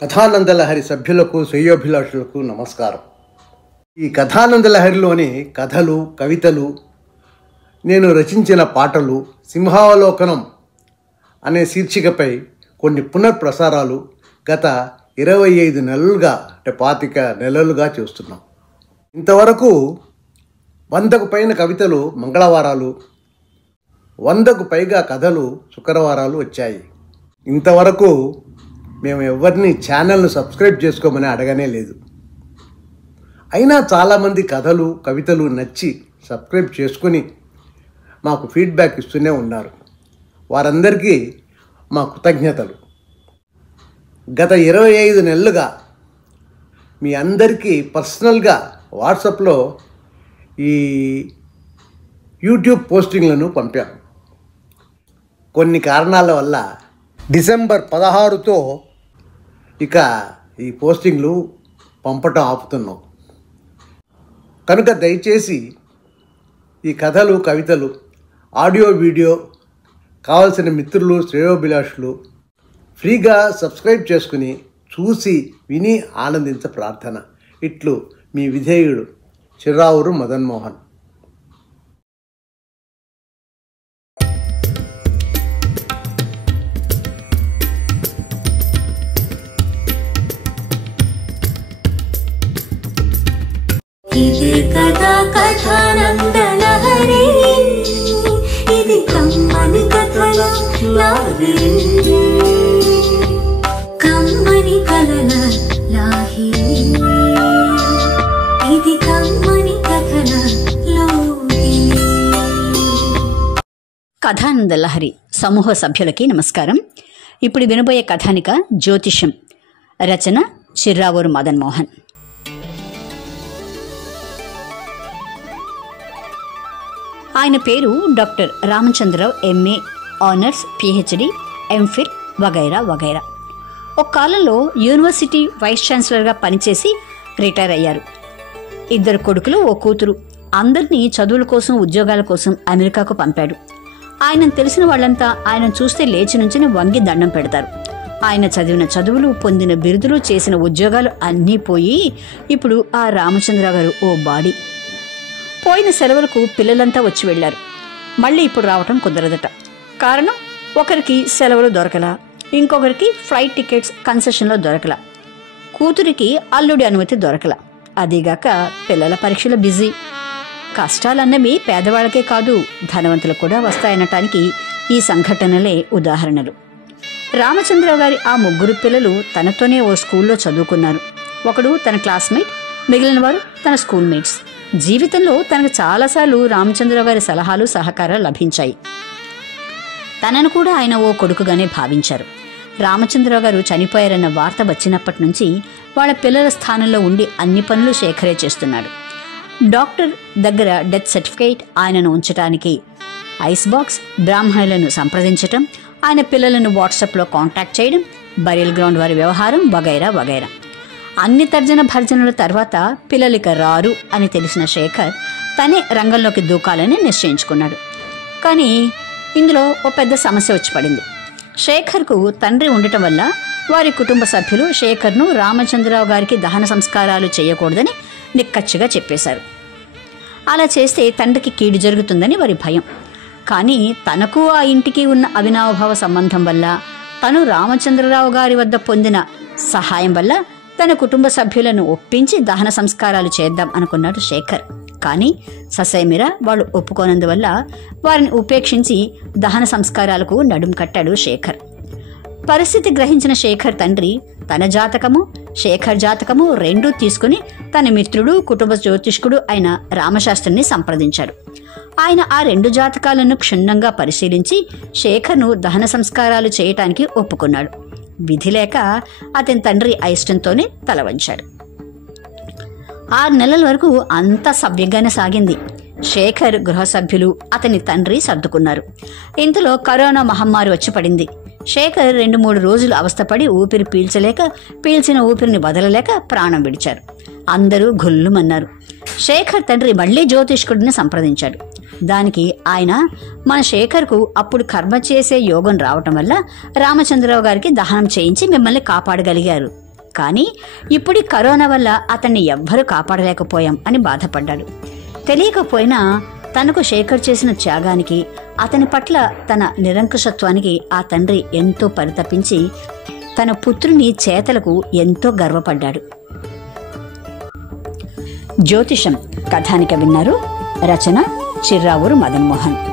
కథానందలహరి సభ్యులకు శ్రేయోభిలాషులకు నమస్కారం. ఈ కథానందలహరిలోని కథలు, కవితలు, నేను రచించిన పాటలు, సింహావలోకనం అనే శీర్షికపై కొన్ని పునఃప్రసారాలు గత 25 నెలలుగా 25 నెలలుగా చేస్తున్నాం. ఇంతవరకు 100కు పైన కవితలు మంగళవారాలు, 100కు పైగా కథలు శుక్రవారాలు వచ్చాయి. ఇంతవరకు మేము ఎవరిని ఛానల్ను సబ్స్క్రైబ్ చేసుకోమని అడగనే లేదు. అయినా చాలామంది కథలు, కవితలు నచ్చి సబ్స్క్రైబ్ చేసుకుని మాకు ఫీడ్బ్యాక్ ఇస్తూనే ఉన్నారు. వారందరికీ మా కృతజ్ఞతలు. గత 25 నెలలుగా మీ అందరికీ పర్సనల్గా వాట్సాప్లో ఈ యూట్యూబ్ పోస్టింగ్లను పంపాను. కొన్ని కారణాల వల్ల డిసెంబర్ 16తో ఇక ఈ పోస్టింగ్లు పంపటం ఆపుతున్నాం. కనుక దయచేసి ఈ కథలు, కవితలు, ఆడియో, వీడియో కావలసిన మిత్రులు, శ్రేయోభిలాషులు ఫ్రీగా సబ్స్క్రైబ్ చేసుకుని చూసి విని ఆనందించ ప్రార్థన. ఇట్లు మీ విధేయుడు చిర్రావూరు మదన్ మోహన్. ఇది కథా కథానందలహరి, ఇది కమ్మని కథల లాహిరి, కమ్మని కథల లాహిరి, ఇది కమ్మని కథల లాహిరి. కథానందలహరి సమూహ సభ్యులకి నమస్కారం. ఇప్పుడు వినబోయే కథానిక జ్యోతిష్యం. రచన చిర్రావూరు మదన్ మోహన్. ఆయన పేరు doctor Ramachandrarao, MA, honours, PhD, MPhil వగైరా వగైరా. ఒక కాలంలో యూనివర్సిటీ వైస్ ఛాన్సలర్గా పనిచేసి రిటైర్ అయ్యారు. 2 కొడుకులు, 1 కూతురు. అందరినీ చదువుల కోసం, ఉద్యోగాల కోసం అమెరికాకు పంపాడు. ఆయనను తెలిసిన వాళ్ళంతా ఆయన చూస్తే లేచి నుంచుని వంగి దండం పెడతారు. ఆయన చదివిన చదువులు, పొందిన బిరుదులు, చేసిన ఉద్యోగాలు అన్నీ పోయి ఇప్పుడు ఆ రామచంద్రరావు గారు ఓ బాడీ. పోయిన సెలవులకు పిల్లలంతా వచ్చి వెళ్లారు. మళ్ళీ ఇప్పుడు రావటం కుదరదట. కారణం, ఒకరికి సెలవులు దొరకలా, ఇంకొకరికి ఫ్లైట్ టికెట్స్ కన్సెషన్లో దొరకలా, కూతురికి అల్లుడి అనుమతి దొరకలా, అదీగాక పిల్లల పరీక్షలు బిజీ. కష్టాలన్నవి పేదవాళ్ళకే కాదు, ధనవంతులకు కూడా వస్తాయనటానికి ఈ సంఘటనలే ఉదాహరణలు. రామచంద్రరావు గారి ఆ 3 పిల్లలు తనతోనే ఓ స్కూల్లో చదువుకున్నారు. ఒకడు తన క్లాస్మేట్, మిగిలిన వారు తన స్కూల్మేట్స్. జీవితంలో తనకు చాలాసార్లు రామచంద్రరావు గారి సలహాలు, సహకారాలు లభించాయి. తనను కూడా ఆయన ఓ కొడుకుగానే భావించారు. రామచంద్రరావు గారు చనిపోయారన్న వార్త వచ్చినప్పటి నుంచి వాళ్ళ పిల్లల స్థానంలో ఉండి అన్ని పనులు శేఖరే చేస్తున్నాడు. డాక్టర్ దగ్గర డెత్ సర్టిఫికేట్, ఆయనను ఉంచడానికి ఐస్ బాక్స్, బ్రాహ్మణులను సంప్రదించటం, ఆయన పిల్లలను వాట్సాప్లో కాంటాక్ట్ చేయడం, బరియల్ గ్రౌండ్ వారి వ్యవహారం వగైరా వగైరా. అన్ని తర్జన భర్జనల తర్వాత పిల్లలిక రారు అని తెలిసిన శేఖర్ తనే రంగంలోకి దూకాలని నిశ్చయించుకున్నాడు. కానీ ఇందులో ఓ పెద్ద సమస్య వచ్చి పడింది. శేఖర్కు తండ్రి ఉండటం వల్ల వారి కుటుంబ సభ్యులు శేఖర్ను రామచంద్రరావు గారికి దహన సంస్కారాలు చేయకూడదని నిక్కచ్చిగా చెప్పేశారు. అలా చేస్తే తండ్రికి కీడు జరుగుతుందని వారి భయం. కానీ తనకు ఆ ఇంటికి ఉన్న అవినావభావ సంబంధం వల్ల, తను రామచంద్రరావు గారి వద్ద పొందిన సహాయం వల్ల తన కుటుంబ సభ్యులను ఒప్పించి దహన సంస్కారాలు చేద్దాం అనుకున్నాడు శేఖర్. కానీ ససేమిరా వాళ్ళు ఒప్పుకోనందువల్ల వారిని ఉపేక్షించి దహన సంస్కారాలకు నడుం కట్టాడు శేఖర్. పరిస్థితి గ్రహించిన శేఖర్ తండ్రి తన జాతకము, శేఖర్ జాతకము రెండూ తీసుకుని తన మిత్రుడు, కుటుంబ జ్యోతిష్కుడు అయిన రామశాస్త్రిని సంప్రదించాడు. ఆయన ఆ 2 జాతకాలను క్షుణ్ణంగా పరిశీలించి శేఖర్ను దహన సంస్కారాలు చేయటానికి ఒప్పుకున్నాడు. విధి లేక అతని తండ్రి అయిష్టంతోనే తల వంచాడు. 6 నెలల వరకు అంతా సవ్యంగానే సాగింది. శేఖర్, గృహ సభ్యులు, అతని తండ్రి సర్దుకున్నారు. ఇంతలో కరోనా మహమ్మారి వచ్చి పడింది. శేఖర్ 2-3 రోజులు అవస్థపడి ఊపిరి పీల్చలేక, పీల్చిన ఊపిరిని వదలలేక ప్రాణం విడిచారు. అందరూ గుల్లుమన్నారు. శేఖర్ తండ్రి మళ్లీ జ్యోతిష్కుడిని సంప్రదించాడు. దానికి ఆయన, మన శేఖర్కు అప్పుడు కర్మ చేసే యోగం రావటం వల్ల రామచంద్రరావు గారికి దహనం చేయించి మిమ్మల్ని కాపాడగలిగారు కానీ ఇప్పుడు కరోనా వల్ల అతన్ని ఎవ్వరూ కాపాడలేకపోయాం అని బాధపడ్డాడు. తెలియకపోయినా తనకు శేఖర్ చేసిన త్యాగానికి, అతని పట్ల తన నిరంకుశత్వానికి ఆ తండ్రి ఎంతో పరితపించి తన పుత్రుని చేతలకు ఎంతో గర్వపడ్డాడు. జ్యోతిషం కథానిక విన్నారు. రచన చిర్రావూరు మదన్ మోహన్.